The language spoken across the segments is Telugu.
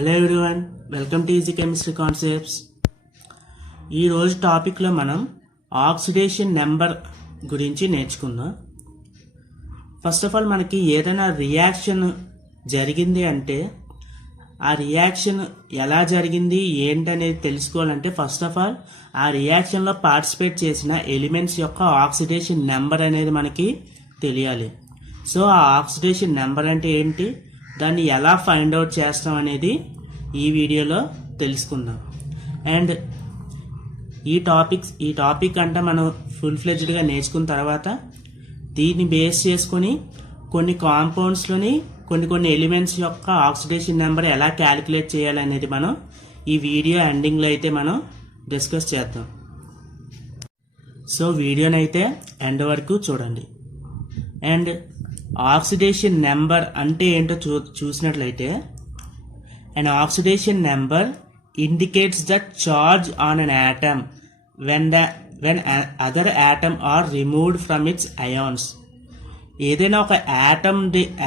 Hello everyone, welcome to easy chemistry concepts. ఈరోజు టాపిక్లో మనం ఆక్సిడేషన్ నెంబర్ గురించి నేర్చుకుందాం. ఫస్ట్ ఆఫ్ ఆల్ మనకి ఏదైనా రియాక్షన్ జరిగింది అంటే ఆ రియాక్షన్ ఎలా జరిగింది ఏంటనేది తెలుసుకోవాలంటే ఫస్ట్ ఆఫ్ ఆల్ ఆ రియాక్షన్లో పార్టిసిపేట్ చేసిన ఎలిమెంట్స్ యొక్క ఆక్సిడేషన్ నెంబర్ అనేది మనకి తెలియాలి. సో ఆ ఆక్సిడేషన్ నెంబర్ అంటే ఏంటి, దాన్ని ఎలా ఫైండ్ అవుట్ చేస్తాం అనేది ఈ వీడియోలో తెలుసుకుందాం. అండ్ ఈ టాపిక్ అంటే మనం ఫుల్ ఫ్లెడ్జ్డ్గా నేర్చుకున్న తర్వాత దీన్ని బేస్ చేసుకొని కొన్ని కాంపౌండ్స్లోని కొన్ని ఎలిమెంట్స్ యొక్క ఆక్సిడేషన్ నెంబర్ ఎలా క్యాలిక్యులేట్ చేయాలనేది మనం ఈ వీడియో ఎండింగ్లో అయితే మనం డిస్కస్ చేద్దాం. సో వీడియోని అయితే ఎండ్ వరకు చూడండి. అండ్ ఆక్సిడేషన్ నెంబర్ అంటే ఏంటో చూసినట్లయితే an oxidation number indicates the charge on an atom when other atom are removed from its ions. ఏదైనా ఒక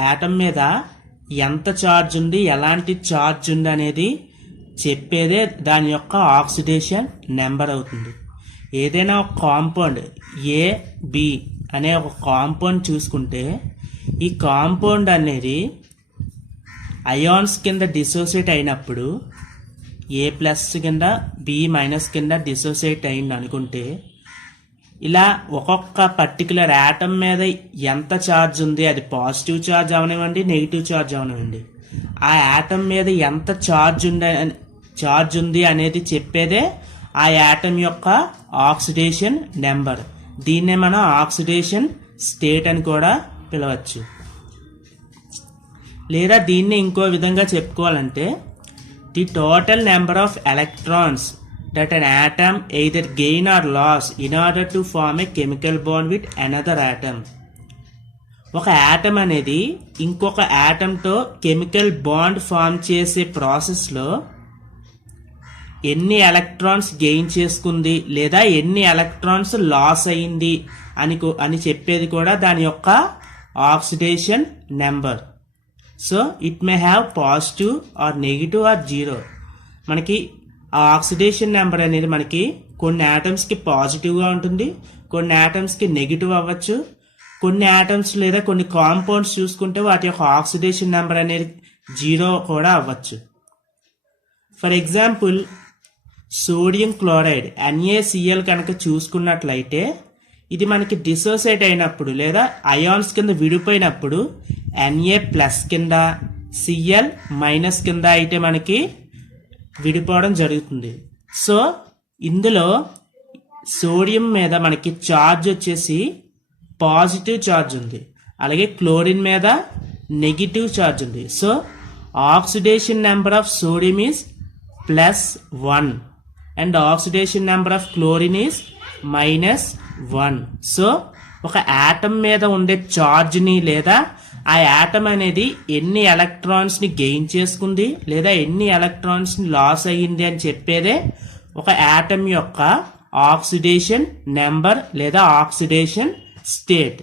యాటమ్ మీద ఎంత ఛార్జ్ ఉంది, ఎలాంటి ఛార్జ్ ఉంది అనేది చెప్పేదే దాని యొక్క ఆక్సిడేషన్ నెంబర్ అవుతుంది. ఏదైనా ఒక కాంపౌండ్ ఏ బి అనే ఒక కాంపౌండ్ చూసుకుంటే ఈ కాంపౌండ్ అనేది అయాన్స్ కింద డిసోసియేట్ అయినప్పుడు ఏ ప్లస్ కింద బి మైనస్ కింద డిసోసియేట్ అయింది అనుకుంటే ఇలా ఒక్కొక్క పర్టికులర్ యాటమ్ మీద ఎంత ఛార్జ్ ఉంది, అది పాజిటివ్ ఛార్జ్ అవనివ్వండి నెగిటివ్ ఛార్జ్ అవనివ్వండి, ఆ యాటమ్ మీద ఎంత ఛార్జ్ ఉంది అనేది చెప్పేదే ఆ యాటమ్ యొక్క ఆక్సిడేషన్ నెంబర్. దీన్నే మనం ఆక్సిడేషన్ స్టేట్ అని కూడా పిలవచ్చు. లేదా దీన్ని ఇంకో విధంగా చెప్పుకోవాలంటే the total number of electrons that an atom either gain or loss in order to form a chemical bond with another atom. ఒక ఆటమ్ అనేది ఇంకొక ఆటమ్తో కెమికల్ బాండ్ ఫార్మ్ చేసే ప్రాసెస్లో ఎన్ని ఎలక్ట్రాన్స్ గెయిన్ చేసుకుంది లేదా ఎన్ని ఎలక్ట్రాన్స్ లాస్ అయింది అని చెప్పేది కూడా దాని యొక్క oxidation number. So it may have positive or negative or zero. మనకి ఆ ఆక్సిడేషన్ నెంబర్ అనేది మనకి కొన్ని ఆటమ్స్కి పాజిటివ్గా ఉంటుంది, కొన్ని ఆటమ్స్కి నెగిటివ్ అవ్వచ్చు, కొన్ని ఆటమ్స్ లేదా కొన్ని కాంపౌండ్స్ చూసుకుంటే వాటి యొక్క ఆక్సిడేషన్ నెంబర్ అనేది జీరో కూడా అవ్వచ్చు. For example sodium chloride NaCl కనుక చూసుకున్నట్లయితే ఇది మనకి డిసోసియేట్ అయినప్పుడు లేదా అయాన్స్ కింద విడిపోయినప్పుడు Na ప్లస్ కింద Cl మైనస్ కింద అయితే మనకి విడిపోవడం జరుగుతుంది. సో ఇందులో సోడియం మీద మనకి ఛార్జ్ వచ్చేసి పాజిటివ్ ఛార్జ్ ఉంది, అలాగే క్లోరిన్ మీద నెగిటివ్ ఛార్జ్ ఉంది. So oxidation number of sodium is +1 and oxidation number of chlorine is -1. So ఒక యాటమ్ మీద ఉండే ఛార్జ్ని లేదా ఆ యాటమ్ అనేది ఎన్ని ఎలక్ట్రాన్స్ని గెయిన్ చేసుకుంది లేదా ఎన్ని ఎలక్ట్రాన్స్ని లాస్ అయ్యింది అని చెప్పేదే ఒక యాటమ్ యొక్క ఆక్సిడేషన్ నెంబర్ లేదా ఆక్సిడేషన్ స్టేట్.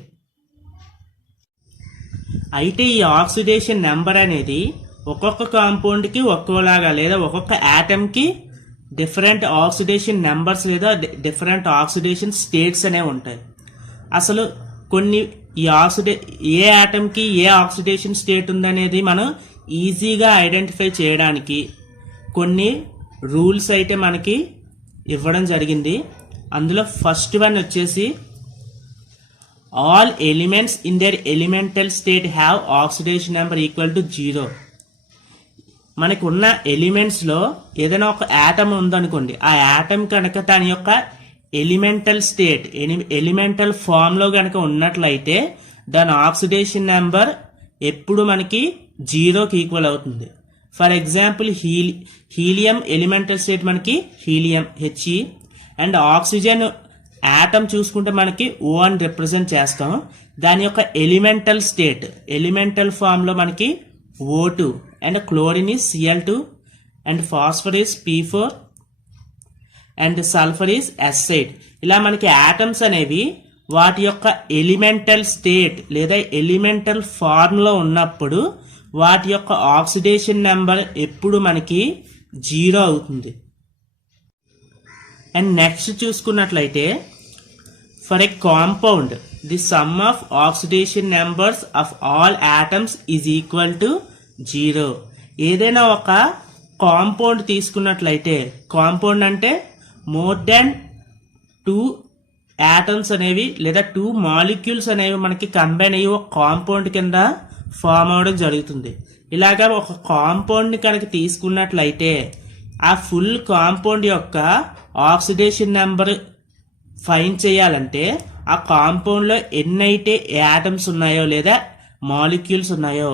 అయితే ఈ ఆక్సిడేషన్ నెంబర్ అనేది ఒక్కొక్క కాంపౌండ్కి ఒక్కోలాగా లేదా ఒక్కొక్క యాటమ్కి డిఫరెంట్ ఆక్సిడేషన్ నెంబర్స్ లేదా డిఫరెంట్ ఆక్సిడేషన్ స్టేట్స్ అనేవి ఉంటాయి. అసలు కొన్ని ఏ ఆటమ్కి ఏ ఆక్సిడేషన్ స్టేట్ ఉందనేది మనం ఈజీగా ఐడెంటిఫై చేయడానికి కొన్ని రూల్స్ అయితే మనకి ఇవ్వడం జరిగింది. అందులో ఫస్ట్ వన్ వచ్చేసి all elements in there elemental state have oxidation number equal to 0. మనకు ఉన్న ఎలిమెంట్స్లో ఏదైనా ఒక యాటమ్ ఉందనుకోండి, ఆ యాటమ్ కనుక దాని యొక్క ఎలిమెంటల్ స్టేట్ ఎలిమెంటల్ ఫామ్లో కనుక ఉన్నట్లయితే దాని ఆక్సిడేషన్ నెంబర్ ఎప్పుడు మనకి 0కి ఈక్వల్ అవుతుంది. For example helium elemental state మనకి helium He and oxygen atom చూసుకుంటే మనకి O అని రిప్రజెంట్ చేస్తాం. దాని యొక్క ఎలిమెంటల్ స్టేట్ ఎలిమెంటల్ ఫామ్లో మనకి O2 and chlorine is Cl2 and phosphor is P4 and sulphur is S8. ఇలా మనకి యాటమ్స్ అనేవి వాటి యొక్క ఎలిమెంటల్ స్టేట్ లేదా ఎలిమెంటల్ ఫార్మ్లో ఉన్నప్పుడు వాటి యొక్క ఆక్సిడేషన్ నెంబర్ ఎప్పుడు మనకి 0 అవుతుంది. అండ్ నెక్స్ట్ చూసుకున్నట్లయితే for a compound the some of oxidation numbers of all atoms is equal to 0. ఏదైనా ఒక కాంపౌండ్ తీసుకున్నట్లయితే, కాంపౌండ్ అంటే మోర్ దాన్ 2 ఆటమ్స్ అనేవి లేదా 2 మాలిక్యూల్స్ అనేవి మనకి కంబైన్ అయ్యి ఒక కాంపౌండ్ కింద ఫామ్ అవడం జరుగుతుంది. ఇలాగా ఒక కాంపౌండ్ని కనుక తీసుకున్నట్లయితే ఆ ఫుల్ కాంపౌండ్ యొక్క ఆక్సిడేషన్ నెంబర్ ఫైండ్ చేయాలంటే ఆ కాంపౌండ్లో ఎన్నైతే యాటమ్స్ ఉన్నాయో లేదా మాలిక్యూల్స్ ఉన్నాయో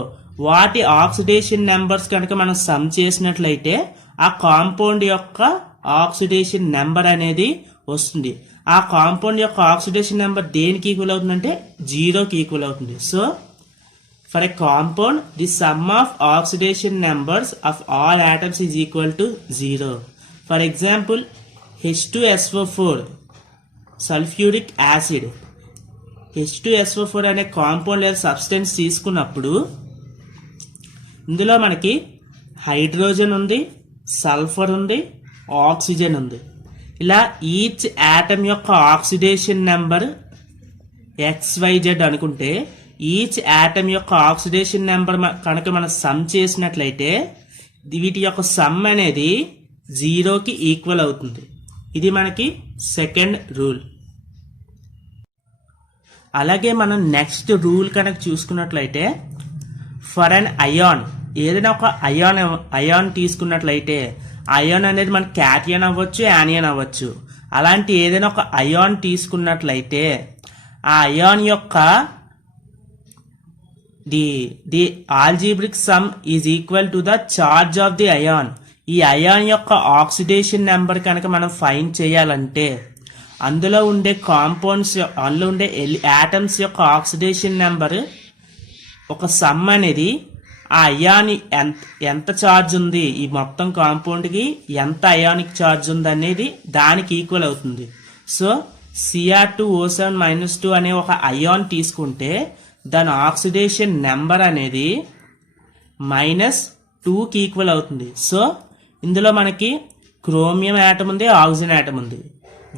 వాటి ఆక్సిడేషన్ నెంబర్స్ కనుక మనం సమ్ చేసినట్లయితే ఆ కాంపౌండ్ యొక్క ఆక్సిడేషన్ నెంబర్ అనేది వస్తుంది. ఆ కాంపౌండ్ యొక్క ఆక్సిడేషన్ నెంబర్ దేనికి ఈక్వల్ అవుతుందంటే 0కి ఈక్వల్ అవుతుంది. So for a compound the some of oxidation numbers of all atoms is equal to 0. For example H2SO4 sulphuric acid, H2SO4 అనే కాంపౌండ్ లేదా సబ్స్టెన్స్ తీసుకున్నప్పుడు ఇందులో మనకి హైడ్రోజన్ ఉంది, సల్ఫర్ ఉంది, ఆక్సిజన్ ఉంది. ఇలా ఈచ్ యాటమ్ యొక్క ఆక్సిడేషన్ నెంబర్ XYZ అనుకుంటే ఈచ్ యాటమ్ యొక్క ఆక్సిడేషన్ నెంబర్ కనుక మనం సమ్ చేసినట్లయితే వీటి యొక్క సమ్ అనేది 0కి ఈక్వల్ అవుతుంది. ఇది మనకి సెకండ్ రూల్. అలాగే మనం నెక్స్ట్ రూల్ కనుక చూసుకున్నట్లయితే ఫర్ అన్ అయాన్, ఏదైనా ఒక అయాన్ తీసుకున్నట్లయితే అయాన్ అనేది మన క్యాటియన్ అవ్వచ్చు, యానియన్ అవ్వచ్చు. అలాంటి ఏదైనా ఒక అయాన్ తీసుకున్నట్లయితే ఆ అయాన్ యొక్క the algebraic sum is equal to the charge of the ion. ఈ అయాన్ యొక్క ఆక్సిడేషన్ నెంబర్ కనుక మనం ఫైండ్ చేయాలంటే అందులో ఉండే కాంపౌండ్స్, అందులో ఉండే యాటమ్స్ యొక్క ఆక్సిడేషన్ నెంబర్ ఒక సమ్ అనేది ఆ అయాన్ ఎంత ఛార్జ్ ఉంది, ఈ మొత్తం కాంపౌండ్కి ఎంత అయానిక్ ఛార్జ్ ఉంది అనేది దానికి ఈక్వల్ అవుతుంది. సో Cr2O7-2 అనే ఒక అయాన్ తీసుకుంటే దాని ఆక్సిడేషన్ నెంబర్ అనేది -2కి ఈక్వల్ అవుతుంది. సో ఇందులో మనకి క్రోమియం యాటమ్ ఉంది, ఆక్సిజన్ యాటమ్ ఉంది.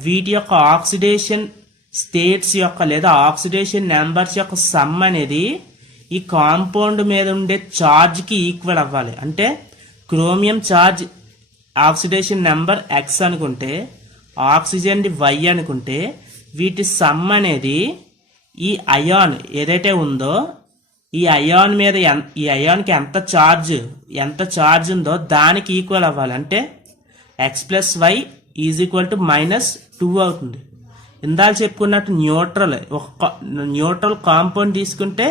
వీటి యొక్క ఆక్సిడేషన్ స్టేట్స్ యొక్క లేదా ఆక్సిడేషన్ నెంబర్స్ యొక్క సమ్ అనేది ఈ కాంపౌండ్ మీద ఉండే ఛార్జ్కి ఈక్వల్ అవ్వాలి. అంటే chromium charge oxidation number X అనుకుంటే ఆక్సిజన్ Y అనుకుంటే వీటి సమ్ అనేది ఈ అయాన్ ఏదైతే ఉందో ఈ అయాన్ మీద ఈ అయాన్కి ఎంత ఛార్జ్ ఉందో దానికి ఈక్వల్ అవ్వాలి. అంటే X+Y ఈజ్ ఈక్వల్ టు -2 అవుతుంది. ఇందాక చెప్పుకున్నట్టు న్యూట్రల్ కాంపౌండ్ తీసుకుంటే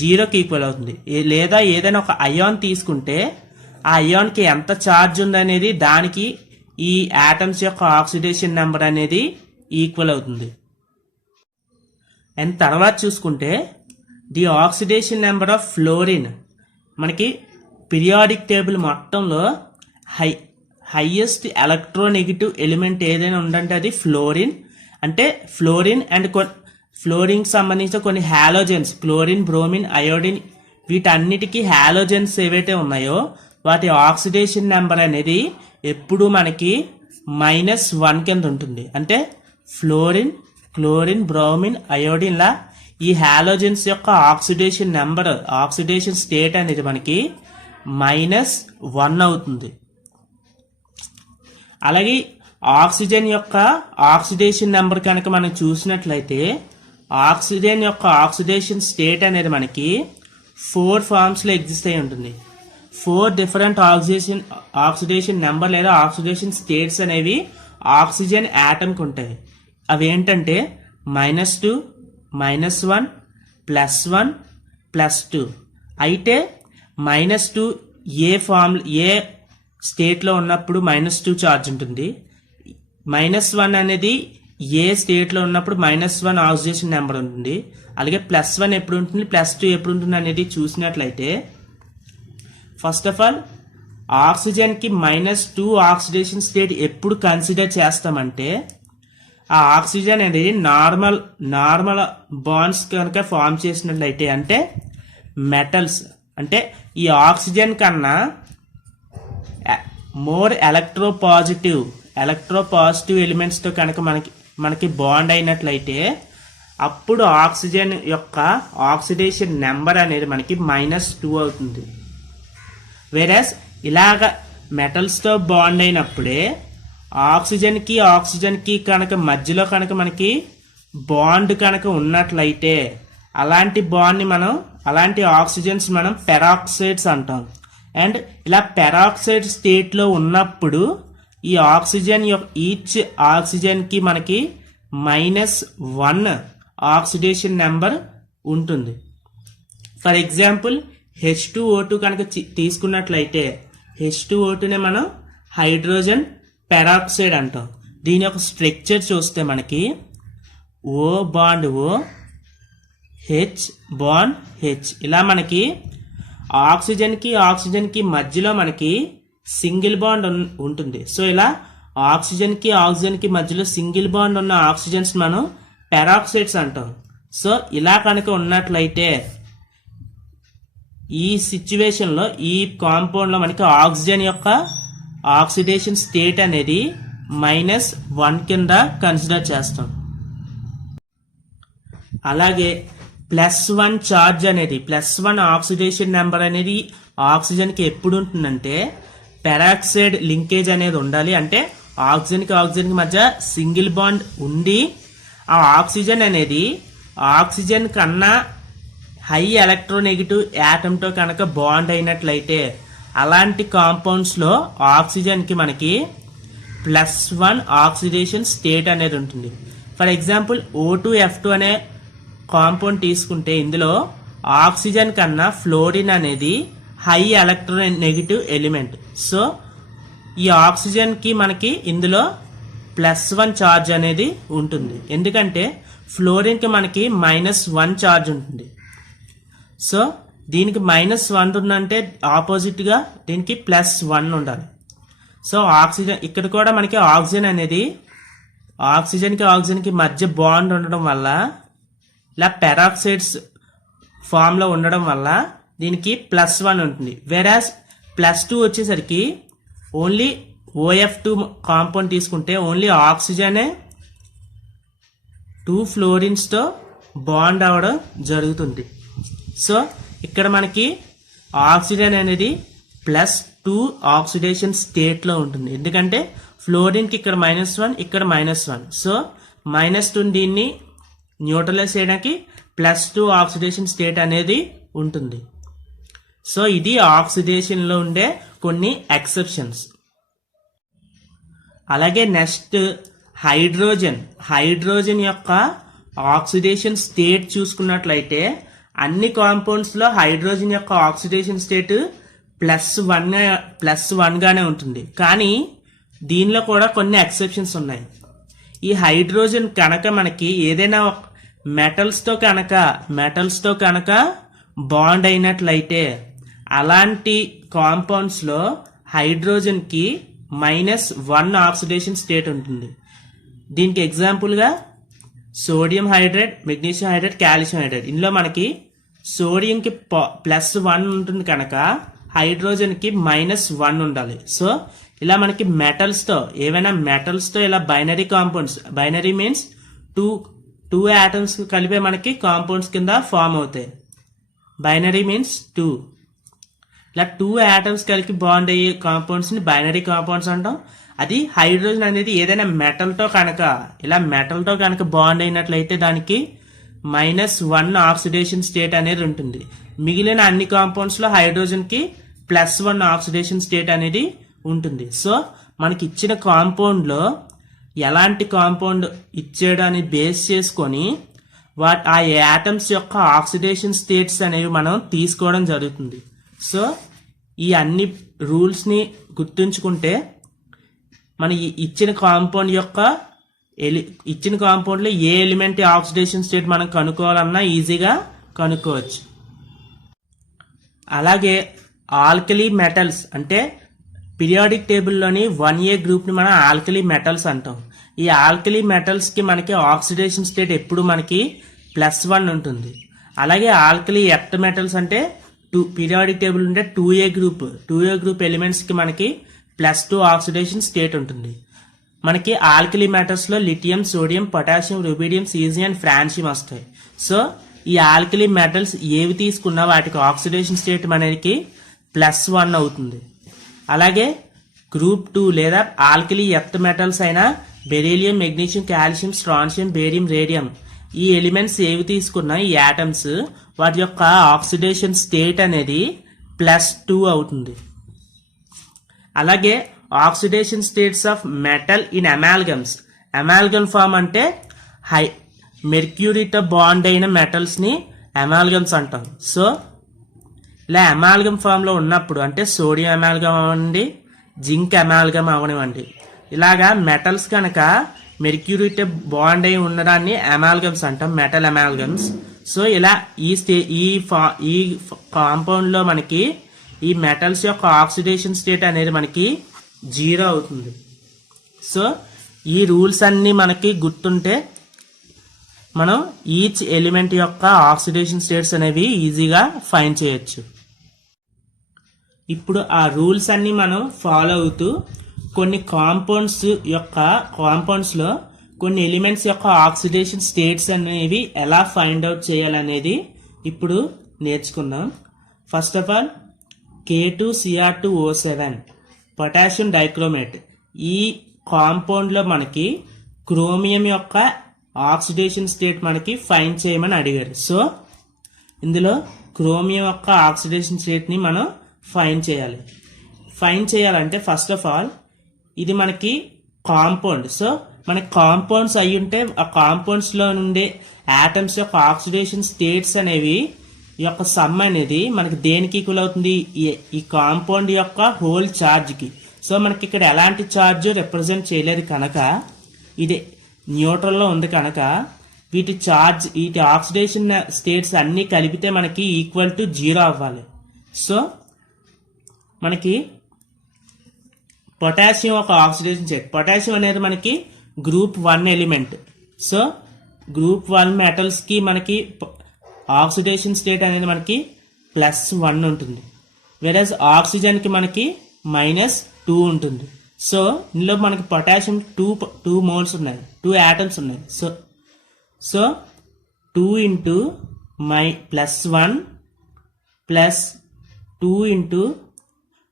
0కి ఈక్వల్ అవుతుంది. లేదా ఏదైనా ఒక అయాన్ తీసుకుంటే ఆ అయాన్కి ఎంత ఛార్జ్ ఉందనేది దానికి ఈ ఆటమ్స్ యొక్క ఆక్సిడేషన్ నెంబర్ అనేది ఈక్వల్ అవుతుంది. అండ్ తర్వాత చూసుకుంటే the oxidation number of fluorine, మనకి పీరియాడిక్ టేబుల్ మొత్తంలో హైయెస్ట్ ఎలక్ట్రోనెగటివ్ ఎలిమెంట్ ఏదైనా ఉందంటే అది ఫ్లోరిన్. అంటే ఫ్లోరిన్ అండ్ ఫ్లోరిన్కి సంబంధించిన కొన్ని హాలోజన్స్, క్లోరిన్, బ్రోమిన్, అయోడిన్, వీటన్నిటికీ హాలోజన్స్ ఏవైతే ఉన్నాయో వాటి ఆక్సిడేషన్ నెంబర్ అనేది ఎప్పుడు మనకి -1 కింద ఉంటుంది. అంటే ఫ్లోరిన్, క్లోరిన్, బ్రోమిన్, అయోడిన్ లా ఈ హాలోజన్స్ యొక్క ఆక్సిడేషన్ నెంబర్, ఆక్సిడేషన్ స్టేట్ అనేది మనకి -1 అవుతుంది. అలాగే ఆక్సిజన్ యొక్క ఆక్సిడేషన్ నెంబర్ కనుక మనం చూసినట్లయితే ఆక్సిజన్ యొక్క ఆక్సిడేషన్ స్టేట్ అనేది మనకి 4 ఫార్మ్స్లో ఎగ్జిస్ట్ అయి ఉంటుంది. 4 డిఫరెంట్ ఆక్సిడేషన్ నెంబర్ లేదా ఆక్సిడేషన్ స్టేట్స్ అనేవి ఆక్సిజన్ యాటమ్కి ఉంటాయి. అవి ఏంటంటే -2, -1, +1, +2. అయితే -2 ఏ స్టేట్లో ఉన్నప్పుడు -2 ఛార్జ్ ఉంటుంది. -1 అనేది ఏ స్టేట్లో ఉన్నప్పుడు -1 ఆక్సిడేషన్ నెంబర్ ఉంటుంది. అలాగే +1 ఎప్పుడు ఉంటుంది, +2 ఎప్పుడు ఉంటుంది అనేది చూసినట్లయితే ఫస్ట్ ఆఫ్ ఆల్ ఆక్సిజన్కి -2 ఆక్సిడేషన్ స్టేట్ ఎప్పుడు కన్సిడర్ చేస్తామంటే ఆ ఆక్సిజన్ అనేది నార్మల్ బాండ్స్ కనుక ఫామ్ చేసినట్లయితే, అంటే మెటల్స్ అంటే ఈ ఆక్సిజన్ కన్నా మోర్ ఎలక్ట్రోపాజిటివ్ ఎలిమెంట్స్తో కనుక మనకి బాండ్ అయినట్లయితే అప్పుడు ఆక్సిజన్ యొక్క ఆక్సిడేషన్ నెంబర్ అనేది మనకి -2 అవుతుంది. వేరస్ ఇలాగ మెటల్స్తో బాండ్ అయినప్పుడే ఆక్సిజన్కి కనుక మధ్యలో కనుక మనకి బాండ్ కనుక ఉన్నట్లయితే అలాంటి ఆక్సిజన్స్ మనం పెరాక్సైడ్స్ అంటాం. అండ్ ఇలా పెరాక్సైడ్ స్టేట్లో ఉన్నప్పుడు ఈ ఈచ్ ఆక్సిజన్కి మనకి -1 ఆక్సిడేషన్ నెంబర్ ఉంటుంది. ఫర్ ఎగ్జాంపుల్ H2O2 కనుక తీసుకున్నట్లయితే H2O2నే మనం హైడ్రోజన్ పెరాక్సైడ్ అంటాం. దీని యొక్క స్ట్రక్చర్ చూస్తే మనకి O bond O, H bond H. ఇలా మనకి ఆక్సిజన్కి మధ్యలో మనకి సింగిల్ బాండ్ ఉంటుంది. సో ఇలా ఆక్సిజన్కి మధ్యలో సింగిల్ బాండ్ ఉన్న ఆక్సిజన్స్ మనం పెరాక్సైడ్స్ అంటాం. సో ఇలా కనుక ఉన్నట్లయితే ఈ సిచ్యువేషన్లో ఈ కాంపౌండ్లో మనకి ఆక్సిజన్ యొక్క ఆక్సిడేషన్ స్టేట్ అనేది -1 కింద కన్సిడర్ చేస్తాం. అలాగే +1 ఛార్జ్ అనేది +1 ఆక్సిడేషన్ నెంబర్ అనేది ఆక్సిజన్కి ఎప్పుడు ఉంటుందంటే పెరాక్సైడ్ లింకేజ్ అనేది ఉండాలి. అంటే ఆక్సిజన్కి మధ్య సింగిల్ బాండ్ ఉండి ఆ ఆక్సిజన్ అనేది ఆక్సిజన్ కన్నా హై ఎలక్ట్రోనెగటివ్ యాటమ్తో కనుక బాండ్ అయినట్లయితే అలాంటి కాంపౌండ్స్లో ఆక్సిజన్కి మనకి +1 ఆక్సిడేషన్ స్టేట్ అనేది ఉంటుంది. ఫర్ ఎగ్జాంపుల్ O2F2 అనే కాంపౌండ్ తీసుకుంటే ఇందులో ఆక్సిజన్ కన్నా ఫ్లోరిన్ అనేది హై ఎలక్ట్రోనెగటివ్ ఎలిమెంట్. సో ఈ ఆక్సిజన్కి మనకి ఇందులో +1 ఛార్జ్ అనేది ఉంటుంది. ఎందుకంటే ఫ్లోరిన్కి మనకి -1 ఛార్జ్ ఉంటుంది. సో దీనికి -1 ఉందంటే ఆపోజిట్గా దీనికి +1 ఉండాలి. సో ఆక్సిజన్ ఇక్కడ కూడా మనకి ఆక్సిజన్ అనేది ఆక్సిజన్కి మధ్య బాండ్ ఉండడం వల్ల ఇలా పెరాక్సైడ్స్ ఫామ్లో ఉండడం వల్ల దీనికి +1 ఉంటుంది. వెరాస్ +2 వచ్చేసరికి ఓన్లీ OF2 కాంపౌండ్ తీసుకుంటే ఓన్లీ ఆక్సిజనే 2 ఫ్లోరిన్స్తో బాండ్ అవ్వడం జరుగుతుంది. సో ఇక్కడ మనకి ఆక్సిజన్ అనేది +2 ఆక్సిడేషన్ స్టేట్లో ఉంటుంది. ఎందుకంటే ఫ్లోరిన్కి ఇక్కడ -1 ఇక్కడ -1. సో -2 దీన్ని న్యూట్రలైజ్ చేయడానికి +2 ఆక్సిడేషన్ స్టేట్ అనేది ఉంటుంది. సో ఇది ఆక్సిడేషన్లో ఉండే కొన్ని ఎక్సెప్షన్స్. అలాగే నెక్స్ట్ హైడ్రోజన్ యొక్క ఆక్సిడేషన్ స్టేట్ చూసుకున్నట్లయితే అన్ని కాంపౌండ్స్లో హైడ్రోజన్ యొక్క ఆక్సిడేషన్ స్టేట్ +1 గానే ఉంటుంది. కానీ దీనిలో కూడా కొన్ని ఎక్సెప్షన్స్ ఉన్నాయి. ఈ హైడ్రోజన్ కనుక మనకి ఏదైనా మెటల్స్తో కనుక బాండ్ అయినట్లయితే అలాంటి కాంపౌండ్స్లో హైడ్రోజన్కి -1 ఆక్సిడేషన్ స్టేట్ ఉంటుంది. దీనికి ఎగ్జాంపుల్గా sodium hydrate, magnesium hydrate, calcium hydrate. ఇందులో మనకి సోడియంకి +1 ఉంటుంది కనుక హైడ్రోజన్కి -1 ఉండాలి. సో ఇలా మనకి ఏవైనా మెటల్స్తో ఇలా binary compounds, binary means two atoms కలిపే మనకి కాంపౌండ్స్ కింద ఫామ్ అవుతాయి. Binary means 2. ఇలా 2 ఆటమ్స్ కలిపి బాండ్ అయ్యే కాంపౌండ్స్ని బైనరీ కాంపౌండ్స్ అంటాం. అది హైడ్రోజన్ అనేది ఏదైనా మెటల్తో కనుక బాండ్ అయినట్లయితే దానికి -1 ఆక్సిడేషన్ స్టేట్ అనేది ఉంటుంది. మిగిలిన అన్ని కాంపౌండ్స్లో హైడ్రోజన్కి +1 ఆక్సిడేషన్ స్టేట్ అనేది ఉంటుంది. సో మనకి ఇచ్చిన కాంపౌండ్లో ఎలాంటి కాంపౌండ్ ఇచ్చాడు అని బేస్ చేసుకొని ఆ యాటమ్స్ యొక్క ఆక్సిడేషన్ స్టేట్స్ అనేవి మనం తీసుకోవడం జరుగుతుంది. సో ఈ అన్ని రూల్స్ని గుర్తుంచుకుంటే మన ఇచ్చిన కాంపౌండ్లో ఏ ఎలిమెంట్ ఆక్సిడేషన్ స్టేట్ మనం కనుక్కోవాలన్నా ఈజీగా కనుక్కోవచ్చు. అలాగే ఆల్కలీ మెటల్స్ అంటే పీరియాడిక్ టేబుల్లోని 1A గ్రూప్ని మనం ఆల్కలీ మెటల్స్ అంటాం. ఈ ఆల్కలీ మెటల్స్కి మనకి ఆక్సిడేషన్ స్టేట్ ఎప్పుడు మనకి +1 ఉంటుంది. అలాగే ఆల్కలీ ఎర్త్ మెటల్స్ అంటే పీరియాడిక్ టేబుల్ ఉండే 2A గ్రూప్ ఎలిమెంట్స్కి మనకి +2 ఆక్సిడేషన్ స్టేట్ ఉంటుంది. మనకి ఆల్కలీ మెటల్స్లో lithium, sodium, potassium, rubidium, caesium, francium వస్తాయి. సో ఈ ఆల్కలీ మెటల్స్ ఏవి తీసుకున్నా వాటికి ఆక్సిడేషన్ స్టేట్ మనకి +1 అవుతుంది. అలాగే గ్రూప్ 2 లేదా ఆల్కలీ ఎర్త్ మెటల్స్ అయిన beryllium, magnesium, calcium, strontium, barium, radium ఈ ఎలిమెంట్స్ ఏవి తీసుకున్నా ఈ యాటమ్స్ వాటి యొక్క ఆక్సిడేషన్ స్టేట్ అనేది +2 అవుతుంది. అలాగే oxidation states of metal in amalgam form అంటే మెర్క్యూరీతో బాండ్ అయిన మెటల్స్ ని అమాల్గమ్స్ అంటాం. సో ఇలా అమాల్గమ్ ఫామ్ లో ఉన్నప్పుడు అంటే సోడియం అమాల్గమ్ అవ్వండి, జింక్ అమాల్గమ్ అవనివ్వండి, ఇలాగా మెటల్స్ కనుక మెర్క్యూరీతో బాండ్ అయి ఉండడాన్ని అమాల్గమ్స్ అంటాం, మెటల్ అమాల్గమ్స్. సో ఇలా ఈ కాంపౌండ్ లో మనకి ఈ మెటల్స్ యొక్క ఆక్సిడేషన్ స్టేట్ అనేది మనకి 0 అవుతుంది. సో ఈ రూల్స్ అన్ని మనకి గుర్తుంటే మనం ఈచ్ ఎలిమెంట్ యొక్క ఆక్సిడేషన్ స్టేట్స్ అనేవి ఈజీగా ఫైండ్ చేయొచ్చు. ఇప్పుడు ఆ రూల్స్ అన్ని మనం ఫాలో అవుతూ కొన్ని కాంపౌండ్స్ లో కొన్ని ఎలిమెంట్స్ యొక్క ఆక్సిడేషన్ స్టేట్స్ అనేవి ఎలా ఫైండ్ అవుట్ చేయాలనేది ఇప్పుడు నేర్చుకుందాం. First of all K2Cr2O7 potassium dichromate. ఈ కాంపౌండ్ లో మనకి క్రోమియం యొక్క ఆక్సిడేషన్ స్టేట్ మనకి ఫైండ్ చేయమని అడిగారు. సో ఇందులో క్రోమియం యొక్క ఆక్సిడేషన్ స్టేట్ ని మనం ఫైండ్ చేయాలంటే ఫస్ట్ ఆఫ్ ఆల్ ఇది మనకి కాంపౌండ్. సో మనకి కాంపౌండ్స్ అయి ఉంటే ఆ కాంపౌండ్స్ లో నుండే ఆటమ్స్ యొక్క ఆక్సిడేషన్ స్టేట్స్ అనేవి ఈ యొక్క సమ్ అనేది మనకి దేనికి ఈక్వల్ అవుతుంది, ఈ కాంపౌండ్ యొక్క హోల్ ఛార్జ్ కి. సో మనకి ఇక్కడ ఎలాంటి ఛార్జ్ రిప్రజెంట్ చేయలేదు కనుక ఇదే న్యూట్రల్ లో ఉంది కనుక వీటి ఆక్సిడేషన్ స్టేట్స్ అన్ని కలిపితే మనకి ఈక్వల్ టు 0 అవ్వాలి. సో మనకి పొటాషియం ఒక ఆక్సిడేషన్ స్టేట్. పొటాషియం అనేది మనకి group 1 element. So group 1 metals కి మనకి ఆక్సిడేషన్ స్టేట్ అనేది మనకి +1 ఉంటుంది. వెరస్ ఆక్సిజన్ కి మనకి -2 ఉంటుంది. సో ఇందులో మనకి పొటాషియం 2 మోల్స్ ఉన్నాయి, 2 ఆటమ్స్ ఉన్నాయి. So 2 into +1 plus 2 into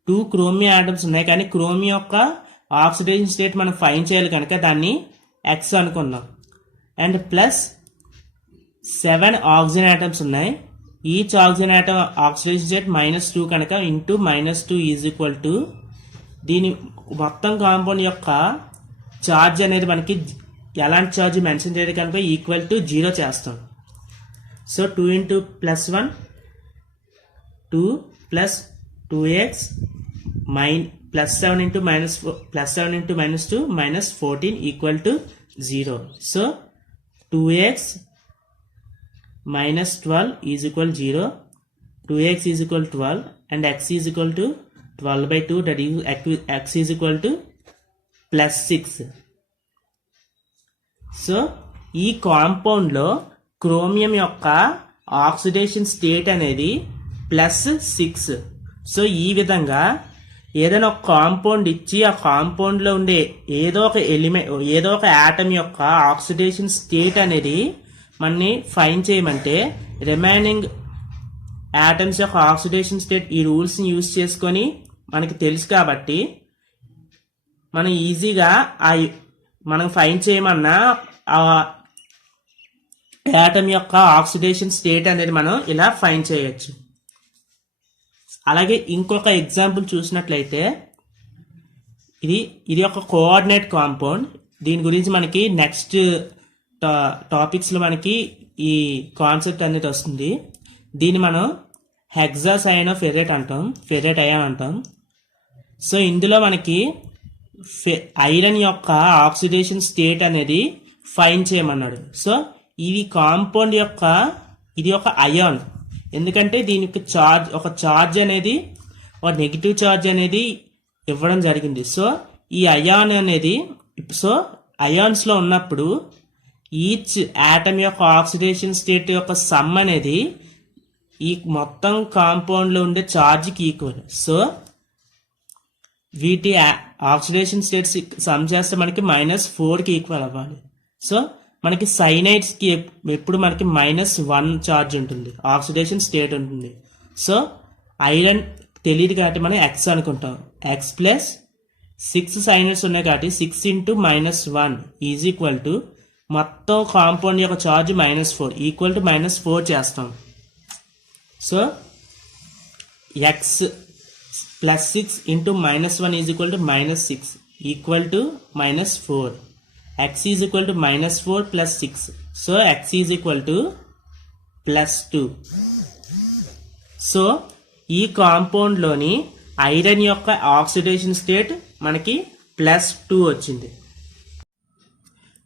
2 chromium atoms ఉన్నాయి, కానీ క్రోమియం యొక్క ఆక్సిడేషన్ స్టేట్ మనం ఫైండ్ చేయాలి కనుక దాన్ని X అనుకుందాం. అండ్ ప్లస్ 7 ఆక్సిజన్ ఆటమ్స్ ఉన్నాయి. Each oxygen atom oxidation state -2 కనుక ఇంటూ -2 ఈజ్ ఈక్వల్ టు దీని మొత్తం కాంపౌండ్ యొక్క ఛార్జ్ అనేది మనకి ఎలాంటి ఛార్జ్ మెన్షన్ చేయదు కనుక ఈక్వల్ టు 0 చేస్తాం. So 2 into +1 2 plus 2x +7 into +7 into -2 -14 equal to 0. So 2x -12 is equal 0, 2x is equal 12 and x is equal to 12/2, that is x is equal to +6. So ఈ కాంపౌండ్ లో క్రోమియం యొక్క ఆక్సిడేషన్ స్టేట్ అనేది +6. సో ఈ విధంగా ఏదైనా ఒక కాంపౌండ్ ఇచ్చి ఆ కాంపౌండ్ లో ఉండే ఏదో ఒక ఆటమ్ యొక్క ఆక్సిడేషన్ స్టేట్ అనేది మనని ఫైండ్ చేయమంటే రిమైనింగ్ ఆటమ్స్ యొక్క ఆక్సిడేషన్ స్టేట్ ఈ రూల్స్ ని యూజ్ చేసుకొని మనకి తెలుసు కాబట్టి మనం ఈజీగా మనం ఫైండ్ చేయమన్నా ఆ ఆటమ్ యొక్క ఆక్సిడేషన్ స్టేట్ అనేది మనం ఇలా ఫైండ్ చేయొచ్చు. అలాగే ఇంకొక ఎగ్జాంపుల్ చూసినట్లయితే ఇది ఒక కోఆర్డినేట్ కాంపౌండ్. దీని గురించి మనకి నెక్స్ట్ టాపిక్స్ లో మనకి ఈ కాన్సెప్ట్ అనేది వస్తుంది. దీన్ని మనం హెక్సాసైనోఫెర్రేట్ అయాన్ అంటాం. సో ఇందులో మనకి ఐరన్ యొక్క ఆక్సిడేషన్ స్టేట్ అనేది ఫైండ్ చేయమన్నాడు. సో ఇది కాంపౌండ్ యొక్క ఇది ఒక అయాన్, ఎందుకంటే దీనికి ఒక ఛార్జ్ అనేది ఒక నెగిటివ్ ఛార్జ్ అనేది ఇవ్వడం జరిగింది. సో ఈ అయాన్ అనేది అయాన్స్ లో ఉన్నప్పుడు ఈచ్ ఆటమ్ యొక్క ఆక్సిడేషన్ స్టేట్ యొక్క సమ్ అనేది ఈ మొత్తం కాంపౌండ్లో ఉండే ఛార్జ్కి ఈక్వల్. సో వీటి ఆక్సిడేషన్ స్టేట్స్ సమ్ చేస్తే మనకి -4కి ఈక్వల్ అవ్వాలి. సో మనకి సైనైడ్స్కి ఎప్పుడు మనకి -1 ఛార్జ్ ఉంటుంది, ఆక్సిడేషన్ స్టేట్ ఉంటుంది. సో ఐరన్ తెలియదు కాబట్టి మనం ఎక్స్ అనుకుంటాం. ఎక్స్ ప్లస్ 6 సైనైడ్స్ ఉన్నాయి కాబట్టి 6 × -1 ఈజ్ ఈక్వల్ టు మొత్తం కాంపౌండ్ యొక్క ఛార్జ్ -4 ఈక్వల్ టు -4 చేస్తాం. So X plus 6 × -1 is equal to -6 equal to -4. x is equal to -4 plus 6. So x is equal to +2. So ఈ కాంపౌండ్లోని ఐరన్ యొక్క ఆక్సిడేషన్ స్టేట్ మనకి +2 వచ్చింది.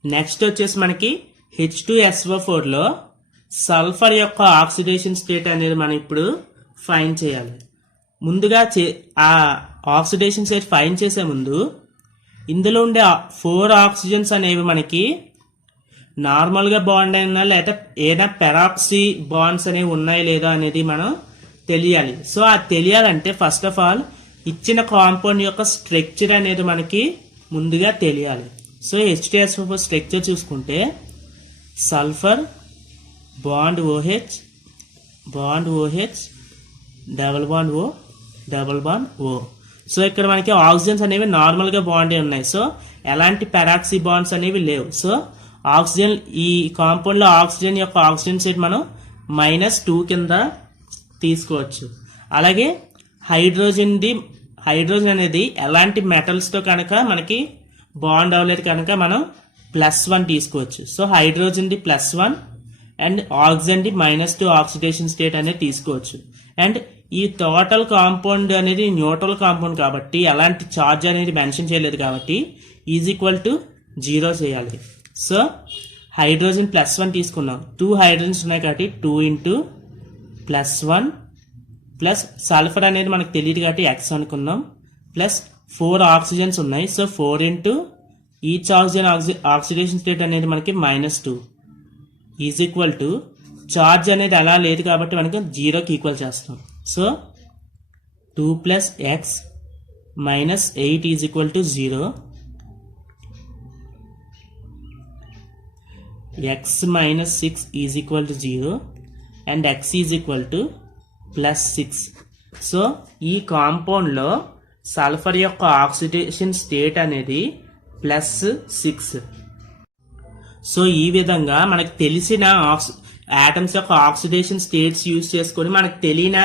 నెక్స్ట్ వచ్చేసి మనకి H2SO4లో సల్ఫర్ యొక్క ఆక్సిడేషన్ స్టేట్ అనేది మనం ఇప్పుడు ఫైండ్ చేయాలి. ముందుగా ఆ ఆక్సిడేషన్ స్టేట్ ఫైండ్ చేసే ముందు ఇందులో ఉండే 4 ఆక్సిజన్స్ అనేవి మనకి నార్మల్గా బాండ్ అయినా లేదా ఏదైనా పెరాక్సీ బాండ్స్ అనేవి ఉన్నాయి లేదా అనేది మనం తెలియాలి. సో అది తెలియాలంటే ఫస్ట్ ఆఫ్ ఆల్ ఇచ్చిన కాంపౌండ్ యొక్క స్ట్రక్చర్ అనేది మనకి ముందుగా తెలియాలి. సో H2SO4 స్ట్రక్చర్ చూసుకుంటే sulphur bond OH double bond O double bond O. So ఇక్కడ మనకి ఆక్సిజన్స్ అనేవి నార్మల్గా బాండే ఉన్నాయి. సో ఎలాంటి పెరాక్సీ బాండ్స్ అనేవి లేవు. సో ఆక్సిజన్ ఈ కాంపౌండ్లో ఆక్సిజన్ యొక్క ఆక్సిజన్ స్టేట్ మనం -2 కింద తీసుకోవచ్చు. అలాగే హైడ్రోజన్ అనేది ఎలాంటి మెటల్స్తో కనుక మనకి బాండ్ అవ్వలేదు కనుక మనం +1 తీసుకోవచ్చు. సో హైడ్రోజన్ది +1 అండ్ ఆక్సిజన్ది -2 ఆక్సిడేషన్ స్టేట్ అనేది తీసుకోవచ్చు. అండ్ ఈ టోటల్ కాంపౌండ్ అనేది న్యూట్రల్ కాంపౌండ్ కాబట్టి ఎలాంటి ఛార్జ్ అనేది మెన్షన్ చేయలేదు కాబట్టి ఈజ్ ఈక్వల్ టు 0 చేయాలి. సో హైడ్రోజన్ +1 తీసుకున్నాం. 2 హైడ్రోజన్స్ ఉన్నాయి కాబట్టి 2 × +1 ప్లస్ సల్ఫర్ అనేది మనకు తెలియదు కాబట్టి x అనుకున్నాం. ప్లస్ 4 ఆక్సిజన్స్ ఉన్నాయి. So 4 × each oxygen oxidation state అనేది మనకి -2 ఈజ్ ఈక్వల్ టు ఛార్జ్ అనేది అలా లేదు కాబట్టి మనకి 0కి ఈక్వల్ చేస్తాం. So 2 + x -8 is equal to 0. x - 6 is equal to 0 and x is equal to +6. So ఈ కాంపౌండ్లో సల్ఫర్ యొక్క ఆక్సిడేషన్ స్టేట్ అనేది +6. సో ఈ విధంగా మనకు తెలిసిన ఆటమ్స్ యొక్క ఆక్సిడేషన్ స్టేట్స్ యూజ్ చేసుకొని మనకు తెలియని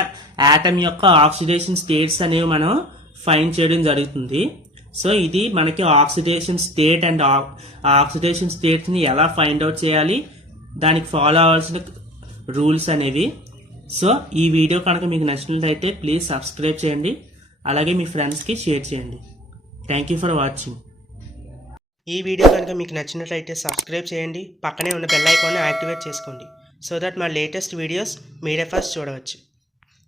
ఆటమ్ యొక్క ఆక్సిడేషన్ స్టేట్స్ అనేవి మనం ఫైండ్ చేయడం జరుగుతుంది. సో ఇది మనకి ఆక్సిడేషన్ స్టేట్ అండ్ ఆక్సిడేషన్ స్టేట్ని ఎలా ఫైండ్ అవుట్ చేయాలి, దానికి ఫాలో అవ్వాల్సిన రూల్స్ అనేవి. సో ఈ వీడియో కనుక మీకు నచ్చినట్లయితే ప్లీజ్ సబ్స్క్రైబ్ చేయండి, అలాగే మీ ఫ్రెండ్స్కి షేర్ చేయండి. Thank you for watching. ఈ వీడియో కనుక మీకు నచ్చినట్లయితే సబ్స్క్రైబ్ చేయండి, పక్కనే ఉన్న బెల్ ఐకాన్ని యాక్టివేట్ చేసుకోండి సో దట్ మా లేటెస్ట్ వీడియోస్ మీరే ఫస్ట్ చూడవచ్చు.